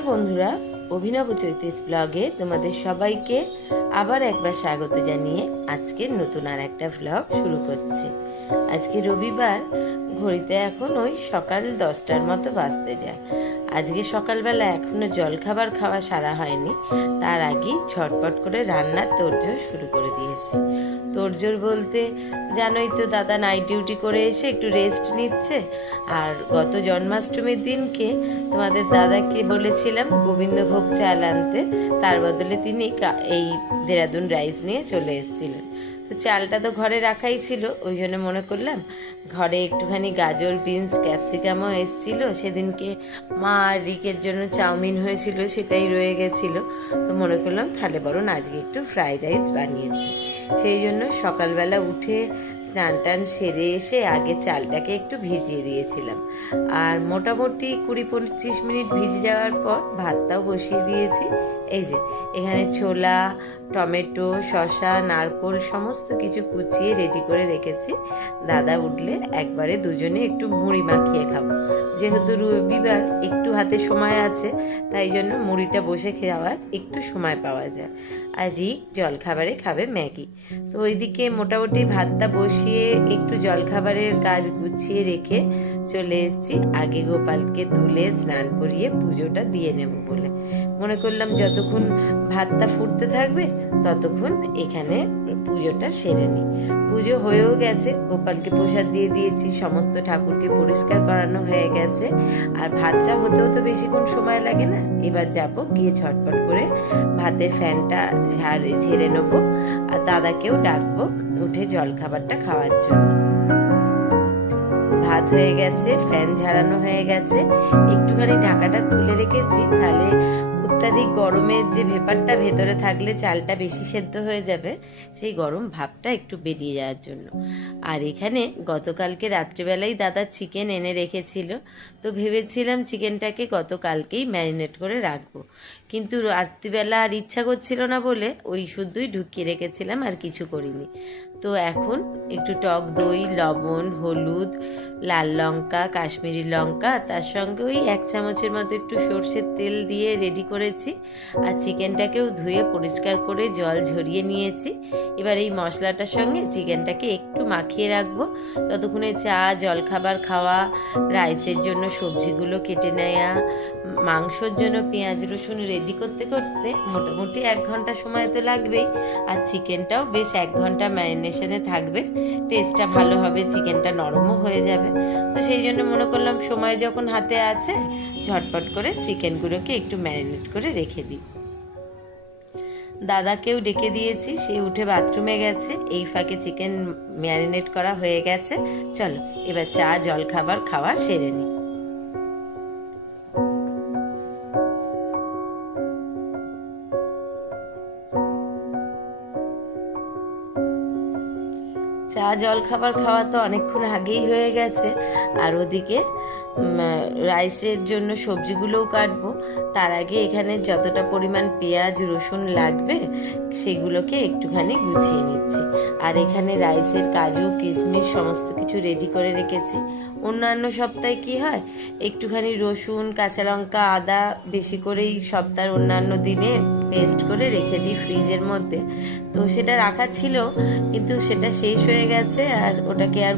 নমস্কার বন্ধুরা, অভিনব চৈতিস ব্লগে তোমাদের সবাইকে আবার একবার স্বাগত জানিয়ে আজকে নতুন আর একটা ব্লগ শুরু করছি। আজকে রবিবার, ঘড়িতে এখন ওই সকাল 10টার মতো বাজতে যায়। আজকে সকালবেলা এখনো জলখাবার খাওয়া সারা হয়নি, তার আগেই ঝটপট করে রান্নার তোড়জোড় শুরু করে দিয়েছি। তোড়জোড় বলতে জানোই তো, দাদা নাইট ডিউটি করে এসে একটু রেস্ট নিচ্ছে। আর গত জন্মাষ্টমীর দিনকে তোমাদের দাদাকে বলেছিলাম গোবিন্দভোগ চাল আনতে, তার বদলে তিনি এই দেরাদুন রাইস নিয়ে চলে এসেছিলেন। তো চালটা তো ঘরে রাখাই ছিল, ওই জন্য মনে করলাম ঘরে একটুখানি গাজর, বিনস, ক্যাপসিকামও এসেছিলো। সেদিনকে মা আর রিকের জন্য চাউমিন হয়েছিল, সেটাই রয়ে গেছিলো। তো মনে করলাম তাহলে বরং আজকে একটু ফ্রাইড রাইস বানিয়ে দিই। সেই জন্য সকালবেলা উঠে স্নান টান সেরে এসে আগে চালটাকে একটু ভিজিয়ে দিয়েছিলাম। আর মোটামুটি 20-25 মিনিট ভিজে যাওয়ার পর ভাতটাও বসিয়ে দিয়েছি। এই যে এখানে ছোলা, টমেটো, শসা, নারকোল সমস্ত কিছু কুচিয়ে রেডি করে রেখেছি। দাদা উঠলে একবারে দুজনে একটু মুড়ি মাখিয়ে খাবো। যেহেতু রবিবার একটু হাতে সময় আছে, তাই জন্য মুড়িটা বসে খাওয়ার একটু সময় পাওয়া যায়। আর রিক জলখাবারে খাবে ম্যাগি। তো ওইদিকে মোটামুটি ভাতটা বসিয়ে একটু জলখাবারের কাজ গুছিয়ে রেখে চলে এসেছি আগে গোপালকে তুলে স্নান করিয়ে পুজোটা দিয়ে নেব বলে। মনে করলাম যতক্ষণ ভাতটা ফুটতে থাকবে ততক্ষণ এখানে পুজোটা সেরে নিই। পুজো হয়েও গেছে, গোপালকে প্রসাদ দিয়ে দিয়েছি, সমস্ত ঠাকুরকে পরিষ্কার করানো হয়ে গেছে। আর ভাতটা হতেও তো বেশিক্ষণ সময় লাগে না। এবার যাব গিয়ে ঝটপট করে ভাতের ফ্যানটা ঝেড়ে নেবো, আর দাদাকেও ডাকবো উঠে জলখাবারটা খাওয়ার জন্য। ভাত হয়ে গেছে, ফ্যান ঝাড়ানো হয়ে গেছে, একটুখানি ঢাকাটা খুলে রেখেছি, তাহলে অত্যাধিক গরমের যে ভেপারটা ভেতরে থাকলে চালটা বেশি সেদ্ধ হয়ে যাবে, সেই গরম ভাবটা একটু বেরিয়ে যাওয়ার জন্য। আর এখানে গতকালকে রাত্রিবেলাই দাদা চিকেন এনে রেখেছিল, তো ভেবেছিলাম চিকেনটাকে গতকালকেই ম্যারিনেট করে রাখবো, কিন্তু রাত্রিবেলা আর ইচ্ছা করছিল না বলে ওই শুধুই ঢুকিয়ে রেখেছিলাম, আর কিছু করিনি। তো এখন একটু টক দই, লবণ, হলুদ, লাল লঙ্কা, কাশ্মীরি লঙ্কা, তার সঙ্গে ওই 1 চামচের মতো একটু সর্ষের তেল দিয়ে রেডি করেছি। আর চিকেনটাকেও ধুয়ে পরিষ্কার করে জল ঝরিয়ে নিয়েছি। এবার এই মশলাটার সঙ্গে চিকেনটাকে একটু মাখিয়ে রাখবো। ততক্ষণে চা, জলখাবার খাওয়া, রাইসের জন্য সবজিগুলো কেটে নেওয়া, মাংসর জন্য পেঁয়াজ রসুন রেডি করতে করতে মোটামুটি 1 ঘন্টা সময় তো লাগবেই। আর চিকেনটাও বেশ 1 ঘন্টা ম্যারিনেশনে থাকবে, টেস্টটা ভালো হবে, চিকেনটা নরমও হয়ে যাবে। তো সেই জন্য মনে করলাম সময় যখন হাতে আছে ঝটপট করে চিকেনগুলোকে একটু ম্যারিনেট করে রেখে দিই। দাদাকেও ডেকে দিয়েছি, সে উঠে বাথরুমে গেছে। এই ফাঁকে চিকেন ম্যারিনেট করা হয়ে গেছে। চলো এবার চা, জলখাবার খাওয়া সেরে নিই। চা জলখাবার খাওয়া তো অনেকক্ষণ আগেই হয়ে গেছে। আর ওদিকে রাইসের জন্য সবজিগুলোও কাটবো। তার আগে এখানে যতটা পরিমাণ পেঁয়াজ রসুন লাগবে সেগুলোকে একটুখানি গুছিয়ে নিচ্ছি। আর এখানে রাইসের কাজু, কিশমিশ সমস্ত কিছু রেডি করে রেখেছি। অন্যান্য সপ্তাহে কি হয়, একটুখানি রসুন, কাঁচা লঙ্কা, আদা বেশি করেই সপ্তাহের অন্যান্য দিনে পেস্ট করে রেখে দিই ফ্রিজের মধ্যে। তো সেটা রাখা ছিল, কিন্তু সেটা শেষ হয়ে গেছে, আর ওটাকে আর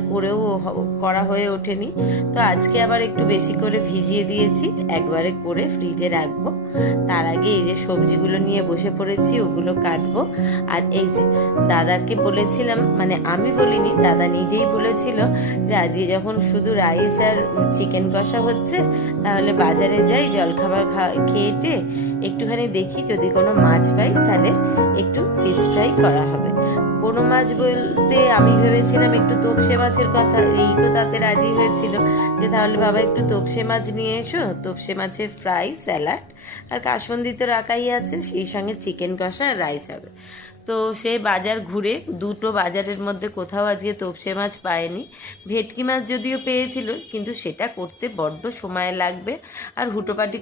করা হয়ে ওঠেনি। তো আজকে আবার একটু বেশি করে ভিজিয়ে দিয়েছি, একবারে করে ফ্রিজে রাখবো। তার আগে এই যে সবজিগুলো নিয়ে বসে পড়েছি, ওগুলো কাটবো। আর এই যে দাদাকে বলেছিলাম, মানে আমি বলিনি, দাদা নিজেই বলেছিল যে আজকে যখন শুধু রাইস আর চিকেন কষা হচ্ছে, তাহলে বাজারে যাই, জলখাবার খেয়ে একটুখানি দেখি যদি কোনো মাছ পাই, তাহলে একটু ফিশ ফ্রাই করা হবে। কোনো মাছ বলতে আমি ভেবেছিলাম একটু তোপসে মাছের কথা। এই তো তাতে রাজি হয়েছিল যে তাহলে বাবা একটু তোপসে মাছ নিয়ে এসো, তোপসে মাছের ফ্রাই, স্যালাড, আর কাসুন্দি তো রাখাই আছে, সেই সঙ্গে চিকেন কষা আর রাইস হবে। তো সে বাজার ঘুরে দুটো বাজারের মধ্যে কোথাও আজকে তোপসে মাছ পায়নি। ভেটকি মাছ যদিও পেয়েছিল, কিন্তু সেটা করতে বড্ড সময় লাগবে, আর হুটোপাটি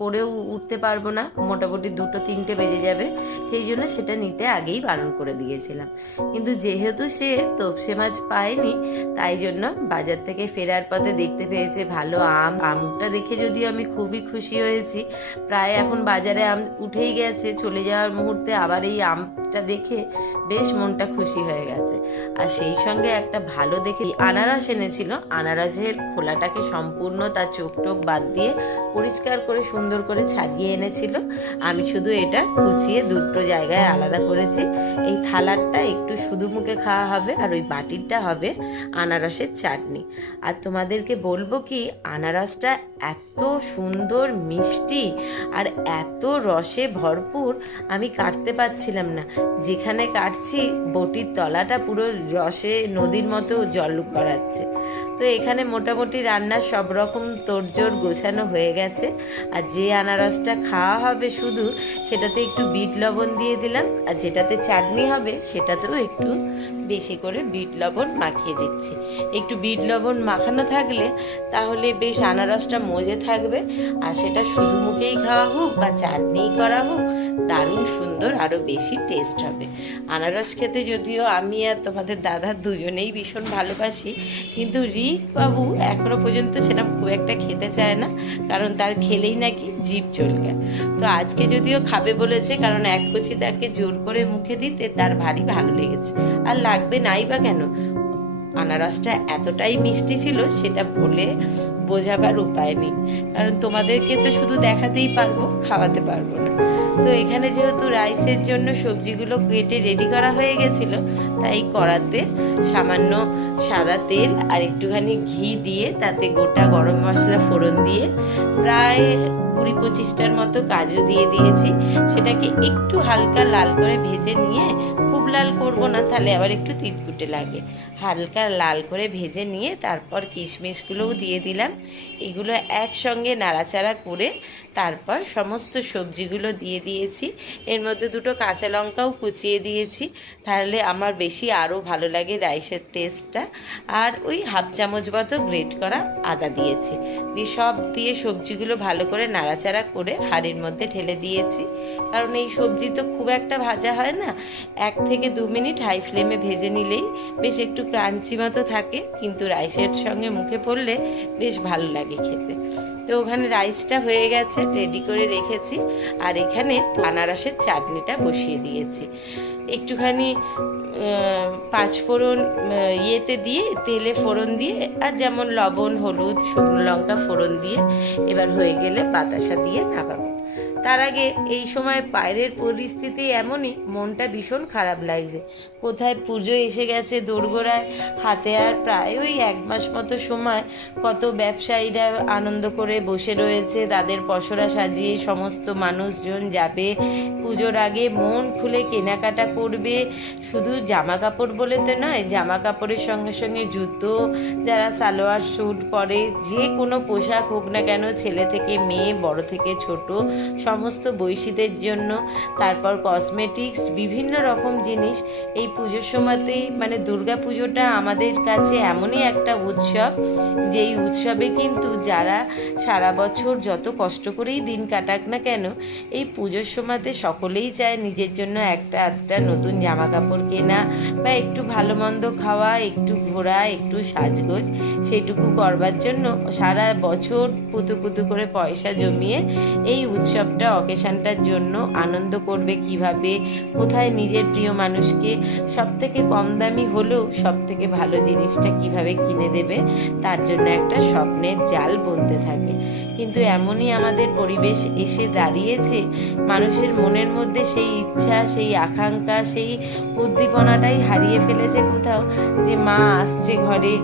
করেও উঠতে পারবো না, মোটামুটি 2-3টে বেজে যাবে। সেই জন্য সেটা নিতে আগেই বারণ করে দিয়েছিলাম। কিন্তু যেহেতু সে তোপসে মাছ পায়নি, তাই জন্য বাজার থেকে ফেরার পথে দেখতে পেয়েছে ভালো আমটা দেখে যদিও আমি খুবই খুশি হয়েছি। প্রায় এখন বাজারে আম উঠেই গেছে, চলে যাওয়ার মুহূর্তে আবার এই আমটা দেখে বেশ মনটা খুশি হয়ে গেছে। আর সেই সঙ্গে একটা ভালো দেখে আনারস এনেছিল। আনারসের খোলাটাকে সম্পূর্ণ তার চোখ টোক বাদ দিয়ে পরিষ্কার করে সুন্দর করে ছাড়িয়ে এনেছিল। আমি শুধু এটা কুচিয়ে দুটো জায়গায় আলাদা করেছি। এই থালারটা একটু শুধু মুখে খাওয়া হবে, আর ওই বাটিরটা হবে আনারসের চাটনি। আর তোমাদেরকে বলবো কি, আনারসটা এত সুন্দর মিষ্টি আর এত রসে ভরপুর, আমি কাটতে পারছিলাম না। যেখানে কাটছি বটির তলাটা পুরো রসে নদীর মতো জল গড়াচ্ছে। তো এখানে মোটামুটি রান্নার সব রকম তোড়জোড় গোছানো হয়ে গেছে। আর যে আনারসটা খাওয়া হবে শুধু, সেটাতে একটু বিট লবণ দিয়ে দিলাম, আর যেটাতে চাটনি হবে সেটাতেও একটু বেশি করে বিট লবণ মাখিয়ে দিচ্ছি। একটু বিট লবণ মাখানো থাকলে তাহলে বেশ আনারসটা মজে থাকবে, আর সেটা শুধু মুখেই খাওয়া হোক বা চাটনি করা হোক, দারুণ সুন্দর আরও বেশি টেস্ট হবে। আনারস খেতে যদিও আমি আর তোমাদের দাদা দুজনেই ভীষণ ভালোবাসি, কিন্তু রিক বাবু এখনো পর্যন্ত সেরকম খুব একটা খেতে চায় না, কারণ তার খেলেই নাকি জিভ চলকে। তো আজকে যদিও খাবে বলেছে, কারণ এক কচি তাকে জোর করে মুখে দিতে তার ভারী ভালো লেগেছে। আর লাগবে নাই বা কেন, আনারসটা এতটাই মিষ্টি ছিল সেটা বলে বোঝাবার উপায় নেই, কারণ তোমাদেরকে তো শুধু দেখাতেই পারবো, খাওয়াতে পারবো না। তো এখানে যেহেতু রাইসের জন্য সবজিগুলো কেটে রেডি করা হয়ে গেছিলো, তাই কড়াতে সামান্য সাদা তেল আর একটুখানি ঘি দিয়ে তাতে গোটা গরম মশলা ফোড়ন দিয়ে প্রায় 20-25টার মতো কাজু দিয়ে দিয়েছি। সেটাকে একটু হালকা লাল করে ভেজে নিয়ে, খুব লাল করবো না, তাহলে আবার একটু তিতকুটে লাগে, হালকা লাল করে ভেজে নিয়ে তারপর কিশমিশগুলোও দিয়ে দিলাম। এগুলো একসঙ্গে নাড়াচাড়া করে তারপর সমস্ত সবজিগুলো দিয়ে দিয়েছি। এর মধ্যে 2টো কাঁচা লঙ্কাও কুচিয়ে দিয়েছি, তাহলে আমার বেশি আরও ভালো লাগে রাইসের টেস্টটা। আর ওই 1/2 চামচ মতো গ্রেট করা আদা দিয়েছি। দিয়ে সব দিয়ে সবজিগুলো ভালো করে নাড়াচাড়া করে হাঁড়ির মধ্যে ঢেলে দিয়েছি, কারণ এই সবজি তো খুব একটা ভাজা হয় না, 1 থেকে 2 মিনিট হাই ফ্লেমে ভেজে নিলেই বেশ একটু ক্রাঞ্চি মতো থাকে, কিন্তু রাইসের সঙ্গে মুখে পড়লে বেশ ভালো লাগে খেতে। তো ওখানে রাইসটা হয়ে গেছে, রেডি করে রেখেছি, আর এখানে আনারসের চাটনিটা বসিয়ে দিয়েছি। একটুখানি 5 ফোড়ন ইয়েতে দিয়ে, তেলে ফোড়ন দিয়ে, আর যেমন লবণ, হলুদ, শুকনো লঙ্কা ফোড়ন দিয়ে এবার হয়ে গেলে বাতাসা দিয়ে নামাবো। তার আগে এই সময় বাইরের পরিস্থিতি এমনই, মনটা ভীষণ খারাপ লাগছে। কোথায় পুজো এসে গেছে দোরগোড়ায়, হাতে আর প্রায় ওই 1 মাস মতো সময়। কত ব্যবসায়ীরা আনন্দ করে বসে রয়েছে, তাদের পসরা সাজিয়ে সমস্ত মানুষজন যাবে পুজোর আগে, মন খুলে কেনাকাটা করবে। শুধু জামা কাপড় বলে তো নয়, জামা কাপড়ের সঙ্গে সঙ্গে জুতো, যারা সালোয়ার স্যুট পরে, যে কোনো পোশাক হোক না কেন, ছেলে থেকে মেয়ে, বড় থেকে ছোট, সমস্ত বয়সীদের জন্য। তারপর কসমেটিক্স, বিভিন্ন রকম জিনিস এই পুজোর সময়তেই, মানে দুর্গা পুজোটা আমাদের কাছে এমনই একটা উৎসব, যেই উৎসবে কিন্তু যারা সারা বছর যত কষ্ট করেই দিন কাটাক না কেন, এই পুজোর সময়তে সকলেই চায় নিজের জন্য একটা নতুন জামা কাপড় কেনা, বা একটু ভালো মন্দ খাওয়া, একটু ঘোরা, একটু সাজগোজ, সেইটুকু করবার জন্য সারা বছর পুতু করে পয়সা জমিয়ে এই উৎসবটা, অকেশনটার জন্য আনন্দ করবে কিভাবে, কোথায় নিজের প্রিয় মানুষকে সব থেকে কম দামি হলেও সব থেকে ভালো জিনিসটা কিভাবে কিনে দেবে, তার জন্য একটা স্বপ্নের জাল বুনতে থাকে। কিন্তু এমনই আমাদের পরিবেশ এসে দাঁড়িয়েছে, মানুষের মনের মধ্যে সেই ইচ্ছা, সেই আকাঙ্ক্ষা, সেই উদ্দীপনাটাই হারিয়ে ফেলেছে কোথাও, যে মা আসছে ঘরে,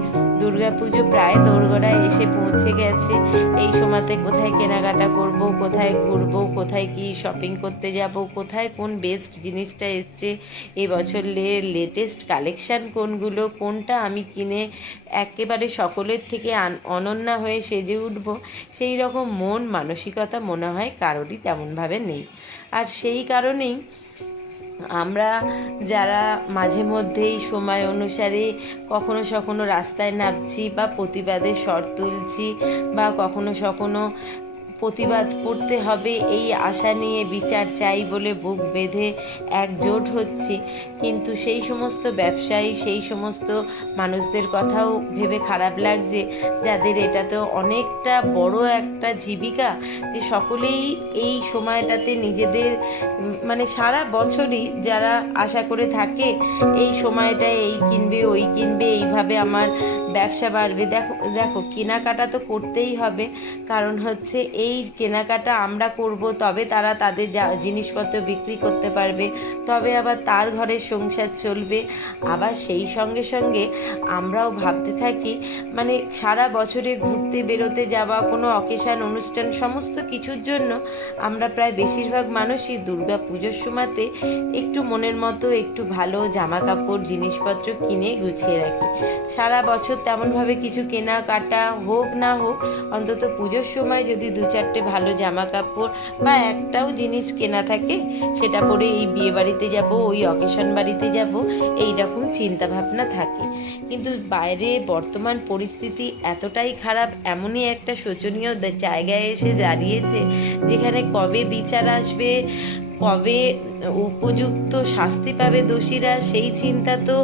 দুর্গাপুজো প্রায় দোরগোড়ায় এসে পৌঁছে গেছে। এই সময়তে কোথায় কেনাকাটা করব, কোথায় ঘুরবো, কোথায় কি শপিং করতে যাব, কোথায় কোন বেস্ট জিনিসটা এসছে, এবছর লেটেস্ট কালেকশান কোনগুলো, কোনটা আমি কিনে একেবারে সকলের থেকে অনন্যা হয়ে সেজে উঠব, সেই রকম মন মানসিকতা মনে হয় কারোরই তেমনভাবে নেই। আর সেই কারণেই আমরা যারা মাঝে মধ্যেই সময় অনুসারে কখনো সখনো রাস্তায় নামছি বা প্রতিবাদের স্বর তুলছি বা কখনো সখনো প্রতিবাদ করতে হবে এই আশা নিয়ে বিচার চাই বলে বুক বেঁধে একজোট হচ্ছি, কিন্তু সেই সমস্ত ব্যবসায়ী, সেই সমস্ত মানুষদের কথাও ভেবে খারাপ লাগছে যাদের এটা তো অনেকটা বড় একটা জীবিকা, যে সকলেই এই সময়টাতে নিজেদের মানে সারা বছরই যারা আশা করে থাকে এই সময়টায় এই কিনবে ওই কিনবে, এইভাবে আমার ব্যবসা বাড়বে। দেখো দেখো কেনাকাটা তো করতেই হবে, কারণ হচ্ছে এই কেনাকাটা আমরা করব তবে তারা তাদের জিনিসপত্র বিক্রি করতে পারবে, তবে আবার তার ঘরের সংসার চলবে। আবার সেই সঙ্গে সঙ্গে আমরাও ভাবতে থাকি মানে সারা বছরে ঘুরতে বেরোতে যাওয়া, কোনো অকেশান অনুষ্ঠান সমস্ত কিছুর জন্য আমরা প্রায় বেশিরভাগ মানুষই দুর্গা পুজোর সময়তে একটু মনের মতো একটু ভালো জামা কাপড় জিনিসপত্র কিনে গুছিয়ে রাখি। সারা বছর তেমনভাবে কিছু কেনাকাটা হোক না হোক, অন্তত পুজোর সময় যদি দু চারটে ভালো জামা কাপড় বা একটাও জিনিস কেনা থাকে, সেটা পরে এই বিয়ে বাড়িতে যাব, ওই অকেশন বাড়িতে যাব, এই রকম চিন্তা ভাবনা থাকে। কিন্তু বাইরে বর্তমান পরিস্থিতি এতটাই খারাপ, এমনই একটা শোচনীয় জায়গায় এসে দাঁড়িয়েছে যেখানে কবে বিচার আসবে, কবে উপযুক্ত শাস্তি পাবে দোষীরা, সেই চিন্তা তো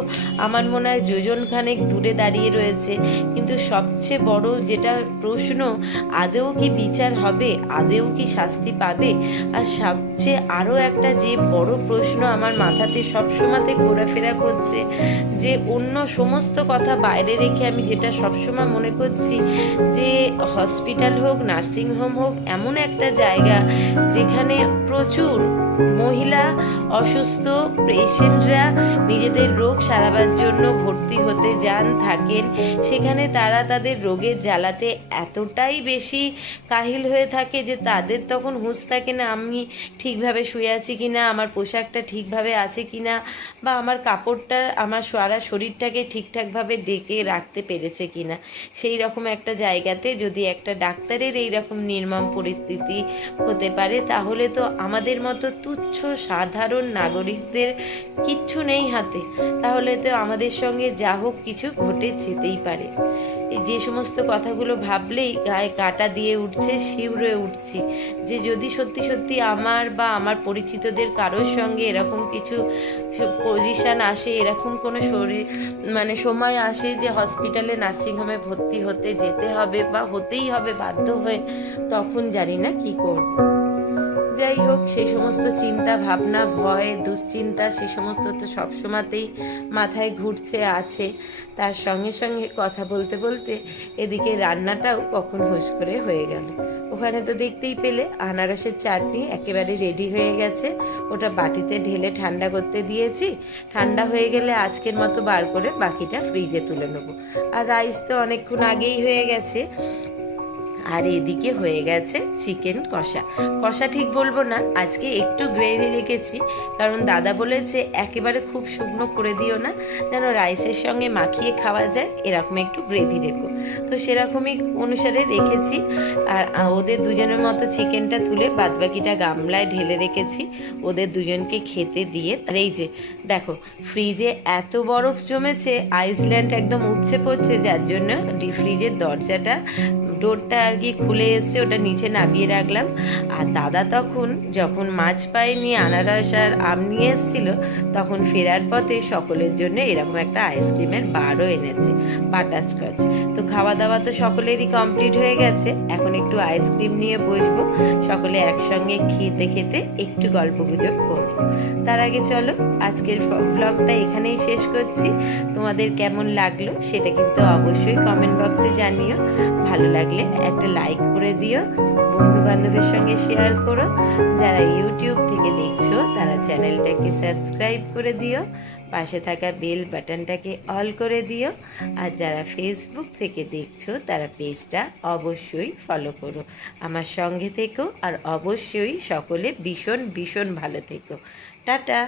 আমার মনে হয় যোজনখানেক দূরে দাঁড়িয়ে রয়েছে। কিন্তু সবচেয়ে বড় যেটা প্রশ্ন, আদেও কি বিচার হবে, আদেও কি শাস্তি পাবে? আর সবচেয়ে আরও একটা যে বড় প্রশ্ন আমার মাথাতে সবসময়তে ঘোরাফেরা করছে, যে অন্য সমস্ত কথা বাইরে রেখে আমি যেটা সবসময় মনে করছি যে হসপিটাল হোক, নার্সিংহোম হোক, এমন একটা জায়গা যেখানে প্রচুর মহিলা অসুস্থ পেশেন্টরা নিজেদের রোগ সারাবার জন্য ভর্তি হতে যান থাকেন, সেখানে তারা তাদের রোগের জ্বালাতে এতটাই বেশি কাহিল হয়ে থাকে যে তাদের তখন হুঁশ থাকে না আমি ঠিকভাবে শুয়ে আছি কিনা, আমার পোশাকটা ঠিকভাবে আছে কিনা, বা আমার কাপড়টা আমার সারা শরীরটাকে ঠিকঠাকভাবে ঢেকে রাখতে পেরেছে কিনা। সেই রকম একটা জায়গাতে যদি একটা ডাক্তারের এই রকম নির্মম পরিস্থিতি হতে পারে, তাহলে তো আমাদের মতো তুচ্ছ সাধারণ নাগরিকদের কিচ্ছু নেই হাতে, তাহলে তো আমাদের সঙ্গে যা হোক কিছু ঘটে যেতেই পারে। যে সমস্ত কথাগুলো ভাবলেই গায়ে কাঁটা দিয়ে উঠছে, শিউরে উঠছি, যে যদি সত্যি সত্যি আমার বা আমার পরিচিতদের কারোর সঙ্গে এরকম কিছু পজিশান আসে, এরকম কোনো শরীর মানে সময় আসে যে হসপিটালে নার্সিংহোমে ভর্তি হতে যেতে হবে বা হতেই হবে বাধ্য হয়ে, তখন জানি না কি করব। যাই হোক, সেই সমস্ত চিন্তা ভাবনা, ভয়, দুশ্চিন্তা, সে সমস্ত তো সবসময়তেই মাথায় ঘুরছে আছে। তার সঙ্গে সঙ্গে কথা বলতে বলতে এদিকে রান্নাটাও কখন হুঁশ করে হয়ে গেল। ওখানে তো দেখতেই পেলে আনারসের চাটনি একেবারে রেডি হয়ে গেছে, ওটা বাটিতে ঢেলে ঠান্ডা করতে দিয়েছি। ঠান্ডা হয়ে গেলে আজকের মতো বার করে বাকিটা ফ্রিজে তুলে নেবো। আর রাইস তো অনেকক্ষণ আগেই হয়ে গেছে। আর এদিকে হয়ে গেছে চিকেন কষা। কষা ঠিক বলবো না, আজকে একটু গ্রেভি রেখেছি, কারণ দাদা বলেছে একেবারে খুব শুকনো করে দিও না, যেন রাইসের সঙ্গে মাখিয়ে খাওয়া যায়, এরকম একটু গ্রেভি রেখো। তো সেরকমই অনুসারে রেখেছি। আর ওদের দুজনের মতো চিকেনটা তুলে বাদবাকিটা গামলায় ঢেলে রেখেছি ওদের দুজনকে খেতে দিয়ে। আর এই যে দেখো, ফ্রিজে এত বরফ জমেছে, আইসল্যান্ড একদম উপচে পড়ছে, যার জন্য ফ্রিজের দরজাটা ডোরটা আর কি খুলে এসছে, ওটা নিচে নামিয়ে রাখলাম। আর দাদা তখন যখন মাছ পায়নি, আনারস আর আম নিয়ে এসেছিল, তখন ফেরার পথে সকলের জন্য এরকম একটা আইসক্রিমের বারও এনেছে, বাটারস্কচ। তো খাওয়া দাওয়া তো সকলেরই কমপ্লিট হয়ে গেছে, এখন একটু আইসক্রিম নিয়ে বসবো, সকলে একসঙ্গে খেতে খেতে একটু গল্প গুজব করবো। তার আগে চলো আজকের ব্লগটা এখানেই শেষ করছি। তোমাদের কেমন লাগলো সেটা কিন্তু অবশ্যই কমেন্ট বক্সে জানিও। ভালো লাগলে একটা লাইক করে দিও, বন্ধু বান্ধবের সঙ্গে শেয়ার করো। যারা ইউটিউব থেকে দেখছো তারা চ্যানেলটাকে সাবস্ক্রাইব করে দিও, পাশে থাকা বেল বাটনটাকে অল করে দিও। আর যারা ফেসবুক থেকে দেখছো তারা পেজটা অবশ্যই ফলো করো, আমার সঙ্গে থেকো। আর অবশ্যই সকলে ভীষণ ভীষণ ভালো থেকো। টাটা।